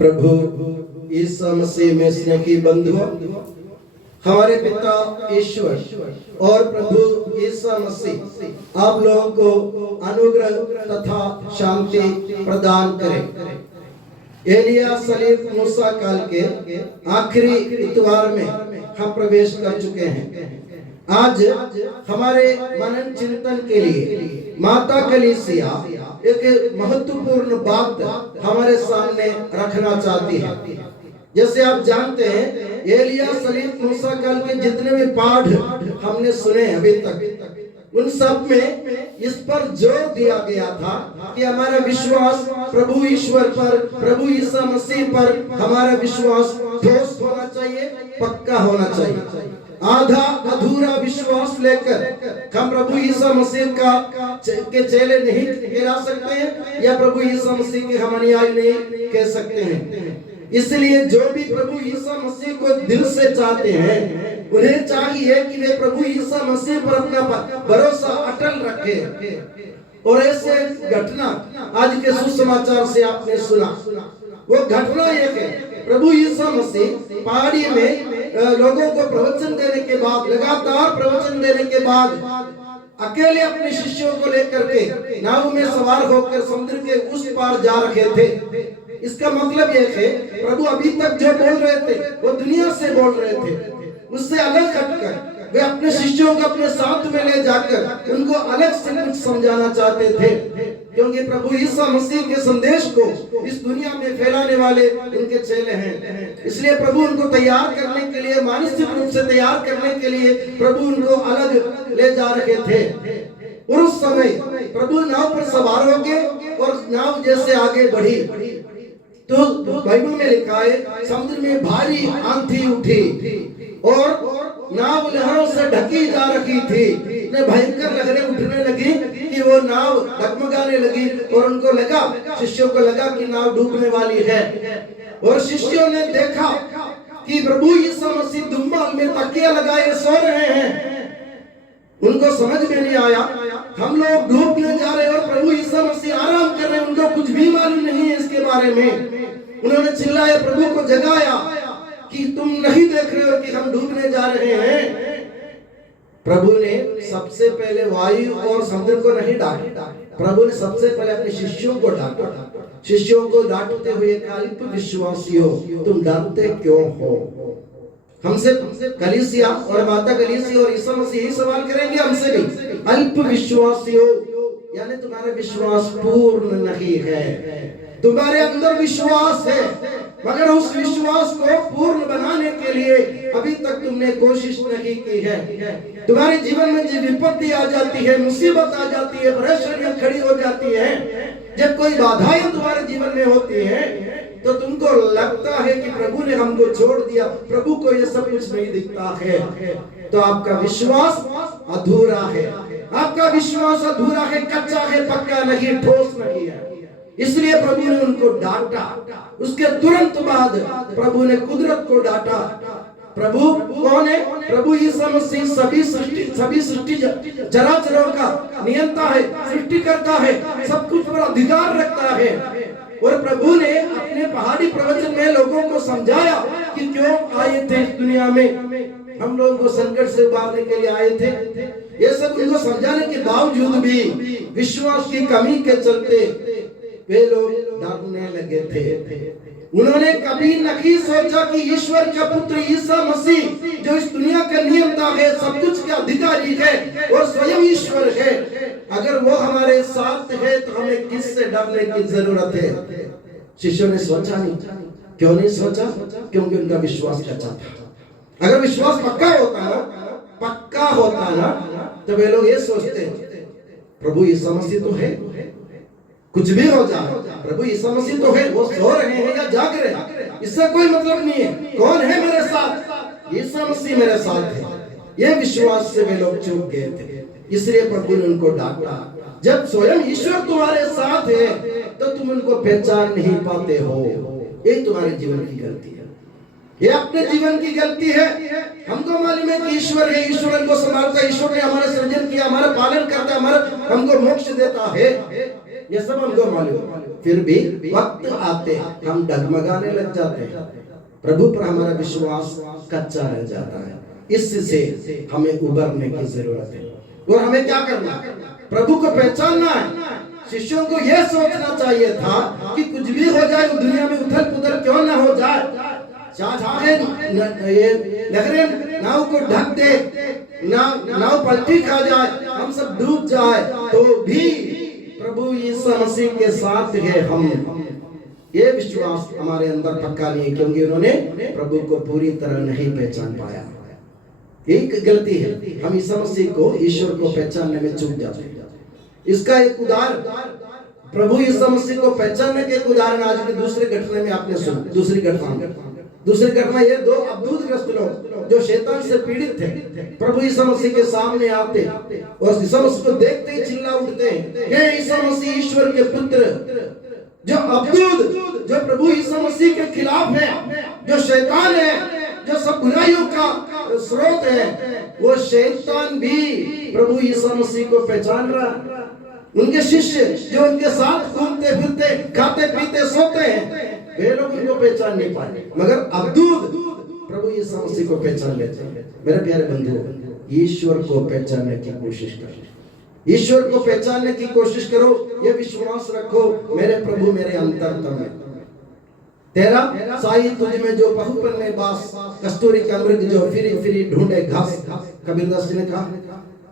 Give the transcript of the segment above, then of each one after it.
प्रभु ईसा मसीह में स्नेह की बंधुओं, हमारे पिता ईश्वर और प्रभु ईसा मसीह आप लोगों को अनुग्रह तथा शांति प्रदान करें। एलिया सलीब मूसा काल के आखिरी इतवार में हम प्रवेश कर चुके हैं। आज हमारे मनन चिंतन के लिए माता कलीसिया एक महत्वपूर्ण बात हमारे सामने रखना चाहती है। जैसे आप जानते हैं, एलिया सलीब मूसा काल के जितने भी पाठ हमने सुने अभी तक, उन सब में इस पर जोर दिया गया था कि हमारा विश्वास प्रभु ईश्वर पर, प्रभु ईसा मसीह पर हमारा विश्वास ठोस होना चाहिए, पक्का होना चाहिए। आधा अधूरा विश्वास लेकर हम प्रभु ईसा मसीह के चेले नहीं कहला सकते हैं, या प्रभु ईसा मसीह के हम अनुयायी नहीं कह सकते हैं। इसलिए जो भी प्रभु ईसा मसीह को दिल से चाहते हैं, उन्हें चाहिए कि वे प्रभु ईसा मसीह पर अपना भरोसा अटल रखें। और ऐसे घटना आज के सुसमाचार से आपने सुना, वो घटना ये है, प्रभु ईसा मसीह पहाड़ी में लोगों को प्रवचन देने के बाद, लगातार प्रवचन देने के बाद अकेले अपने शिष्यों को लेकर के नाव में सवार होकर समुद्र के उस पार जा रहे थे। इसका मतलब यह है, प्रभु अभी तक जो बोल रहे थे वो दुनिया से बोल रहे थे, उससे अलग हटकर वे अपने शिष्यों को अपने साथ में ले जाकर उनको अलग से कुछ समझाना चाहते थे, क्योंकि प्रभु ईसा मसीह के संदेश को इस दुनिया में फैलाने वाले उनके चेले हैं। इसलिए प्रभु उनको तैयार करने के लिए, मानसिक रूप से तैयार करने के लिए प्रभु उनको अलग ले जा रहे थे। और उस समय प्रभु नाव पर सवार हो गए और नाव जैसे आगे बढ़ी तो बाइबल में लिखा है, समुद्र में भारी आंधी उठी और नाव लहरों से ढकी जा रही थी। इतने भयंकर लहरें उठने लगी कि वो नाव डगमगाने लगी और उनको लगा, शिष्यों को लगा कि नाव डूबने वाली है। और शिष्यों ने देखा कि प्रभु यीशु मसीह दुम्बाल में तकिया लगाए सो रहे हैं। उनको समझ में नहीं आया, हम लोग डूबने जा रहे हैं और प्रभु यीशु मसीह आराम कर रहे हैं, उनको कुछ भी मालूम नहीं है इसके बारे में। उन्होंने चिल्लाया, प्रभु को जगाया कि तुम नहीं देख रहे हो कि हम डूबने जा रहे हैं। प्रभु ने सबसे पहले वायु और समुद्र को नहीं डांटा, प्रभु ने सबसे पहले अपने शिष्यों को डांटा। शिष्यों को डांटते हुए, अल्प विश्वासियों तुम डरते क्यों हो? हमसे कलीसिया और माता कलीसिया और ईसा मसीह यही सवाल करेंगे हमसे भी, अल्प विश्वासियों, यानी तुम्हारा विश्वास पूर्ण नहीं है। तुम्हारे अंदर विश्वास है, मगर उस विश्वास को पूर्ण बनाने के लिए अभी तक तुमने कोशिश नहीं की है। तुम्हारे जीवन में जब विपत्ति आ जाती है, मुसीबत आ जाती है, परेशानियां खड़ी हो जाती है, जब कोई बाधाएं तुम्हारे जीवन में होती है, तो तुमको लगता है कि प्रभु ने हमको छोड़ दिया, प्रभु को ये सब कुछ नहीं दिखता है, तो आपका विश्वास अधूरा है। आपका विश्वास अधूरा है, कच्चा है, पक्का नहीं, ठोस नहीं है। इसलिए प्रभु ने उनको डांटा। उसके तुरंत बाद प्रभु ने कुदरत को डांटा। प्रभु कौन है? प्रभु यीशु मसीह सभी सृष्टि चराचरों का नियंता है, सृष्टि करता है, सब कुछ पर अधिकार रखता है। और प्रभु ने अपने पहाड़ी प्रवचन में लोगों को समझाया कि क्यों आए थे इस दुनिया में, हम लोगों को संकट से उबारने के लिए आए थे। ये सब उनको समझाने के बावजूद भी विश्वास की कमी के चलते वे लोग डरने लगे थे। उन्होंने कभी नहीं सोचा कि ईश्वर का पुत्र ईसा मसीह जो इस दुनिया का नियंता है, सब कुछ का अधिकारी है और स्वयं ईश्वर है, अगर वो हमारे साथ है तो हमें किससे डरने की जरूरत है? शिष्यों ने सोचा नहीं। क्यों नहीं सोचा? क्योंकि उनका विश्वास कच्चा था। अगर विश्वास पक्का होता ना तो वे लोग ये सोचते, प्रभु यीशु मसीह तो है, कुछ भी हो जाए, प्रभु यीशु मसीह तो है, वो सो रहे हैं या जाग रहे हैं, इससे कोई मतलब नहीं है। कौन है मेरे साथ? यीशु मसीह मेरे साथ है। ये विश्वास से वे लोग चूक गए थे, इसलिए प्रभु ने उनको डांटा। जब स्वयं ईश्वर तुम्हारे साथ है तो तुम उनको पहचान नहीं पाते हो। ये तुम्हारे जीवन की गलती है, ये अपने जीवन की गलती है। हमको मालूम है कि ईश्वर है, ईश्वर हमको संभालता है, ईश्वर ने हमारा सृजन किया, हमारा पालन करता है, हमको मोक्ष देता है, ये सब हमको मालूम, फिर भी वक्त आते हम डगमगाने लग जाते हैं, प्रभु पर हमारा विश्वास कच्चा रह जाता है। इससे हमें उबरने की जरूरत है। और हमें क्या करना है? प्रभु को पहचानना है। शिष्यों को यह सोचना चाहिए था कि कुछ भी हो जाए, दुनिया में उथल पुथल क्यों ना हो जाए, लहरें नाव को ढक दे, नाव पलटी खा जाए, हम सब डूब जाए, तो भी प्रभु यीशु मसीह के साथ है हम। ये विश्वास हमारे अंदर पक्का नहीं है, क्योंकि उन्होंने प्रभु को पूरी तरह नहीं पहचान पाया। एक गलती है, हम यीशु मसीह को, ईश्वर को पहचानने में चूक जाते हैं। इसका एक उदाहरण, प्रभु यीशु मसीह को पहचानने के एक उदाहरण आज के दूसरे घटना में आपने सुना। दूसरी घटना ये, दो अद्भुतग्रस्त लोग जो शैतान से पीड़ित थे, प्रभु यीशु मसीह के सामने आते और यीशु मसीह को देखते ही चिल्ला उठते हैं, हे यीशु मसीह ईश्वर के पुत्र। जो अद्भुत, जो प्रभु यीशु मसीह के खिलाफ है, जो शैतान है, जो सब बुराइयों का स्रोत है, वो शैतान भी प्रभु यीशु मसीह को पहचान रहा। उनके शिष्य जो उनके साथ घूमते फिरते, खाते पीते, सोते हैं, वे लोग उनको पहचान नहीं पाए, मगर अद्भुत प्रभु यीशु मसीह को पहचान लेते हैं। मेरे प्यारे बंधुओं, ईश्वर को पहचानने की कोशिश करो, ईश्वर को पहचानने की कोशिश करो। ये विश्वास रखो, मेरे प्रभु मेरे अंतरतम है। तेरा साई तुझ में जो बहुपन में बास, कस्तूरी का मृग जो फिरी फिरी ढूंढे घास। कबीरदास जी ने कहा,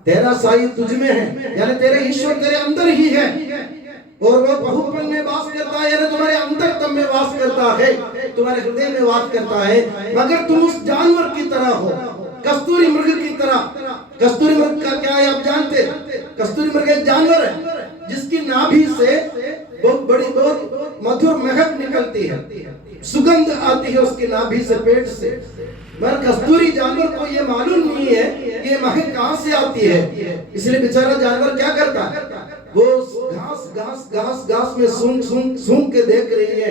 तेरा साई तुझ में है, यानी तेरे ईश्वर तेरे अंदर ही है, और वो बहुपन में वास करता है, यानी तुम्हारे अंतरतम में वास करता है, तुम्हारे हृदय में वास करता है। मगर तुम उस जानवर की तरह हो, कस्तूरी मृग की तरह। कस्तूरी मृग का क्या है आप जानते? कस्तूरी मृग एक जानवर है जिसकी नाभि से बहुत बड़ी, बहुत मधुर महक निकलती है, सुगंध आती है उसकी नाभि से, पेट से। मगर कस्तूरी जानवर को ये मालूम नहीं है कि ये महक कहां से आती है, इसलिए बेचारा जानवर क्या करता है, वो घास घास घास घास में सूंघ के देख रही है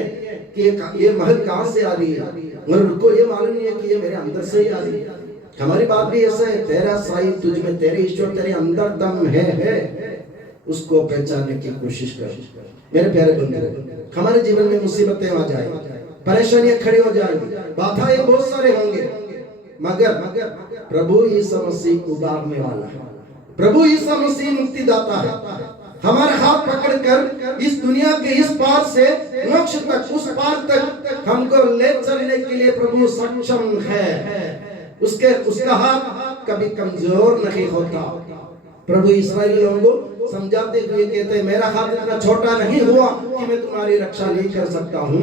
कि ये महक कहां से आ रही है, मगर उनको ये मालूम नहीं है कि ये मेरे अंदर से ही आ रही है। हमारी बात भी ऐसा है, तेरा साई तुझ में, तेरे ईश्वर तेरे अंदर दम है, उसको पहचानने की कोशिश कर। मेरे प्यारे बंधु, हमारे जीवन में मुसीबतें आ जाए, परेशानियां खड़ी हो जाएंगी, बाधाएं बहुत सारे होंगे, मगर प्रभु यीशु मसीह उबारने वाला है, प्रभु यीशु मसीह मुक्तिदाता है। हमारे हाथ पकड़कर इस दुनिया के इस पार से मोक्ष तक, उस पार तक हमको ले चलने के लिए प्रभु सक्षम है। उसका हाथ कभी कमजोर नहीं होता। प्रभु इस्राएली लोगों को समझाते हुए कहते हैं, मेरा हाथ इतना छोटा नहीं हुआ कि मैं तुम्हारी रक्षा नहीं कर सकता हूँ,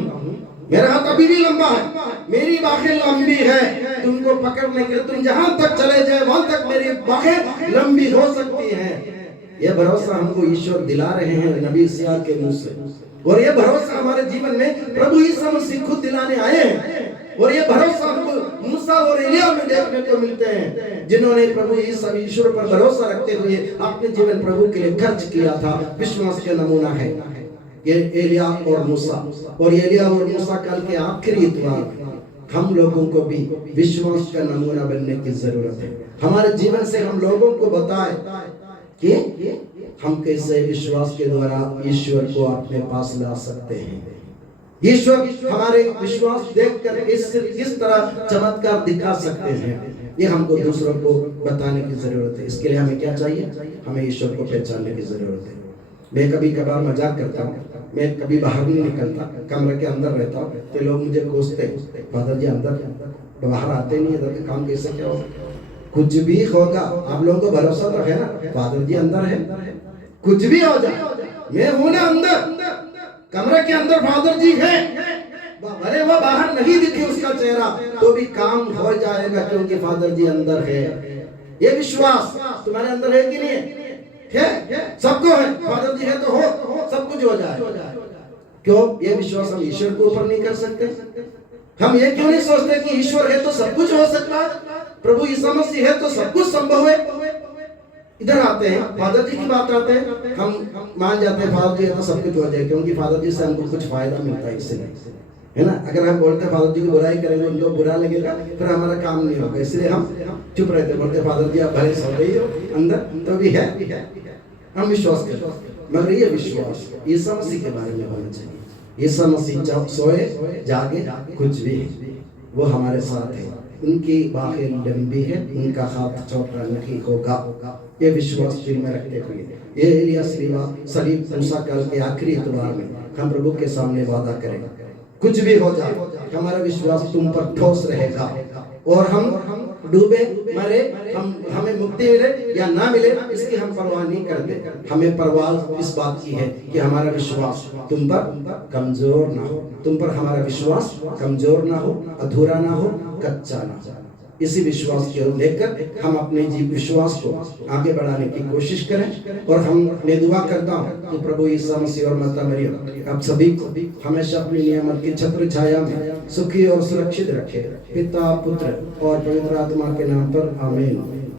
मेरा हाथ अभी भी लंबा है, मेरी बाहें लंबी है तुमको पकड़ने के लिए, तुम जहां तक चले जाए वहां तक मेरी बाहें लंबी हो सकती हैं। यह भरोसा हमको ईश्वर दिला रहे हैं नबी सिया के मुंह से, और यह भरोसा हमारे जीवन में प्रभु यीशु मसीह खुद दिलाने आए हैं। और ये भरोसा हमको मूसा और एलिया में देखने को मिलते हैं, जिन्होंने प्रभु यीशु ईश्वर पर भरोसा रखते हुए अपने जीवन प्रभु के लिए खर्च किया था। विश्वास का नमूना है ये एलिया और मूसा, और एलिया और मूसा कल के आखिरी इतवार हम लोगों को भी विश्वास का नमूना बनने की जरूरत है। हमारे जीवन से हम लोगों को बताए कि हम कैसे विश्वास के द्वारा ईश्वर को अपने पास ला सकते हैं। ईश्वर हमारे विश्वास देखकर किस तरह चमत्कार दिखा सकते हैं, ये हमको दूसरों को बताने की जरूरत है। इसके लिए हमें क्या चाहिए? हमें ईश्वर को पहचानने की जरूरत है। मैं कभी कभार मजाक करता हूँ, मैं कभी बाहर नहीं निकलता, कमरे के अंदर रहता हूँ, तो लोग मुझे कोसते, फादर जी अंदर बाहर आते नहीं, इधर के काम कैसे क्या हो? कुछ भी होगा, आप लोगों को भरोसा तो है ना, फादर जी अंदर है, कुछ भी हो जाए, मैं हूं ना अंदर, कमरे के अंदर फादर जी है, भले वो बाहर नहीं दिखे उसका चेहरा, तो भी काम हो जाएगा, क्योंकि फादर जी अंदर है। ये विश्वास तुम्हारे अंदर है कि नहीं है? सबको है, फादर जी है तो हो, सब कुछ हो जाए। क्यों ये विश्वास हम ईश्वर के ऊपर नहीं कर सकते? हम ये क्यों नहीं सोचते कि ईश्वर है तो सब कुछ हो सकता है, प्रभु यीशु मसीह है तो सब कुछ संभव है? इधर आते हैं, फादर जी की बात आते हैं, हम मान जाते हैं फादर जी है तो सब कुछ हो जाए, क्योंकि फादर जी से हमको कुछ फायदा मिलता है इससे, है ना। अगर हम बोलते हैं फादर जी की बुराई करेंगे, उनको बुरा लगेगा, फिर हमारा काम नहीं होगा, इसलिए हम चुप रहते, बोलते फादर जी आप भले सो रही हो अंदर, तो भी है, हम विश्वास करते। मगर ये विश्वास ईसा मसीह के बारे में होना चाहिए। ईसा मसीह जब सोए जागे कुछ भी वो हमारे साथ है, उनकी बाहें लंबी है, उनका हाथ छोटा नहीं होगा। ये विश्वास दिल में रखते हुए ये एलिया सलीब मूसा काल के आखिरी इतवार में हम प्रभु के सामने वादा करें, कुछ भी हो जाए हमारा विश्वास तुम पर ठोस रहेगा, और हम डूबे मरे, हमें मुक्ति मिले या ना मिले इसकी हम परवाह नहीं करते। हमें परवाह इस बात की है कि हमारा विश्वास तुम पर कमजोर ना हो, तुम पर हमारा विश्वास कमजोर ना हो, अधूरा ना हो, कच्चा ना हो। इसी विश्वास की ओर लेकर हम अपने विश्वास को आगे बढ़ाने की कोशिश करें। और मैं दुआ करता हूँ कि प्रभु ईसा मसीह और माता मरियम आप सभी को हमेशा अपनी नियामत की छत्र छाया में सुखी और सुरक्षित रखे, पिता पुत्र और पवित्र आत्मा के नाम पर आमीन।